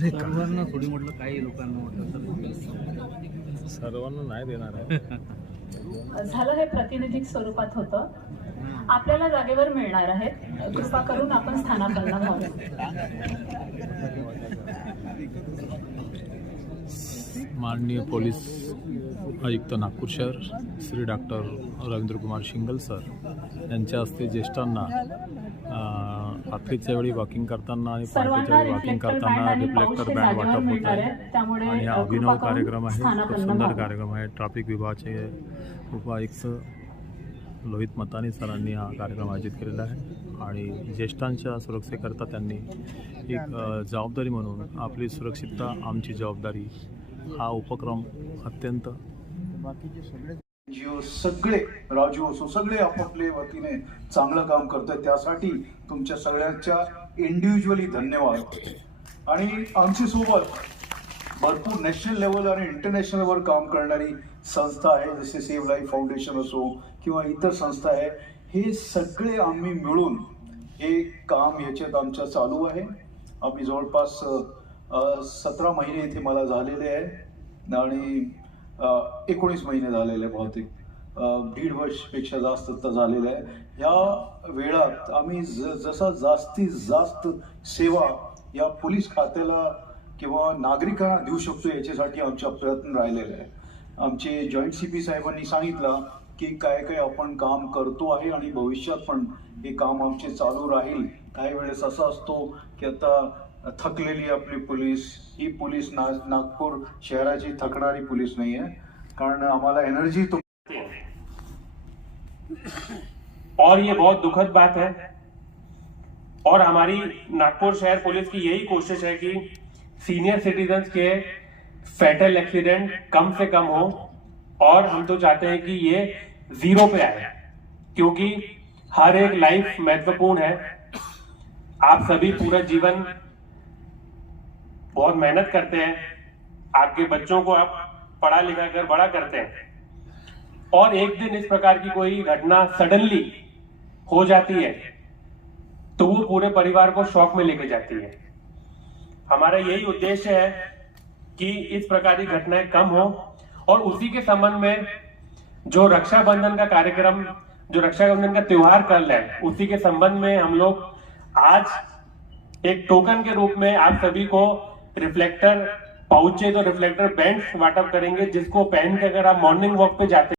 सर्वांना थोडी म्हटलं, काही लोकांना म्हटलं सर्वांना नाही देणार आहे. झालं हे प्रातिनिधिक स्वरूपात होतं. आपल्याला जागेवर मिळणार आहेत. कृपा करून आपण स्थानापन्न व्हावे. माननीय पोलीस आयुक्त नागपूर शहर श्री डॉक्टर रवींद्र कुमार शिंगल सर यांच्या हस्ते ज्येष्ठांना रात्रीच्या वेळी वॉकिंग करताना आणि पहाटेच्या वेळी वॉकिंग करताना रिफ्लेक्टर बँड वाटप होत आहे आणि हा अभिनव कार्यक्रम आहे. खूप सुंदर कार्यक्रम आहे. ट्रॅफिक विभागाचे उपायुक्त लोहित मतानी सरांनी हा कार्यक्रम आयोजित केलेला आहे आणि ज्येष्ठांच्या सुरक्षेकरता त्यांनी एक जबाबदारी म्हणून आपली सुरक्षितता आमची जबाबदारी हा उपक्रम अत्यंत जिओ सगळे राजू असो सगळे आपापल्या वतीने चांगलं काम करतात. त्यासाठी तुमच्या सगळ्यांच्या इंडिव्हिज्युअली धन्यवाद. आणि आमच्या सोबत भरपूर नॅशनल लेवल आणि इंटरनॅशनल लेवलवर काम करणारी संस्था आहे, जसे सेव्ह लाईफ फाउंडेशन असो किंवा इतर संस्था आहे. हे सगळे आम्ही मिळून हे काम याच्यात आमचं चालू आहे. आम्ही जवळपास 17 महिने इथे मला झालेले आहे आणि 19 महिने झालेले आहे, बहुतेक 1.5 वर्षपेक्षा जास्त तर झालेलं आहे. ह्या वेळात आम्ही जसा जास्तीत जास्त सेवा या पोलीस खात्याला किंवा नागरिकांना देऊ शकतो याच्यासाठी आमचा प्रयत्न राहिलेला आहे. आमचे जॉईंट CP साहेबांनी सांगितलं की काय काय आपण काम करतो आहे आणि भविष्यात पण हे काम आमचे चालू राहील. काही वेळेस असं असतो की आता थकलेली आपली पोलीस ही पोलीस नागपूर शहराची थकणारी पोलीस नाही आहे, कारण आम्हाला एनर्जी तो और ये बहुत दुखद बात है और हमारी नागपुर शहर पुलिस की यही कोशिश है कि सीनियर सिटीजन्स के फैटल एक्सीडेंट कम से कम हो और हम तो चाहते हैं कि ये 0 पे आए, क्योंकि हर एक लाइफ महत्वपूर्ण है. आप सभी पूरा जीवन बहुत मेहनत करते हैं, आपके बच्चों को आप पढ़ा लिखा कर बड़ा करते हैं और एक दिन इस प्रकार की कोई घटना सडनली हो जाती है तो वो पूरे परिवार को शॉक में लेके जाती है. हमारा यही उद्देश्य है कि इस प्रकार की घटनाएं कम हो और उसी के संबंध में जो रक्षाबंधन का कार्यक्रम, जो रक्षाबंधन का त्योहार कल है, उसी के संबंध में हम लोग आज एक टोकन के रूप में आप सभी को रिफ्लेक्टर पाउचेज और रिफ्लेक्टर बैंड्स वाटप करेंगे, जिसको पहन के अगर आप मॉर्निंग वॉक पे जाते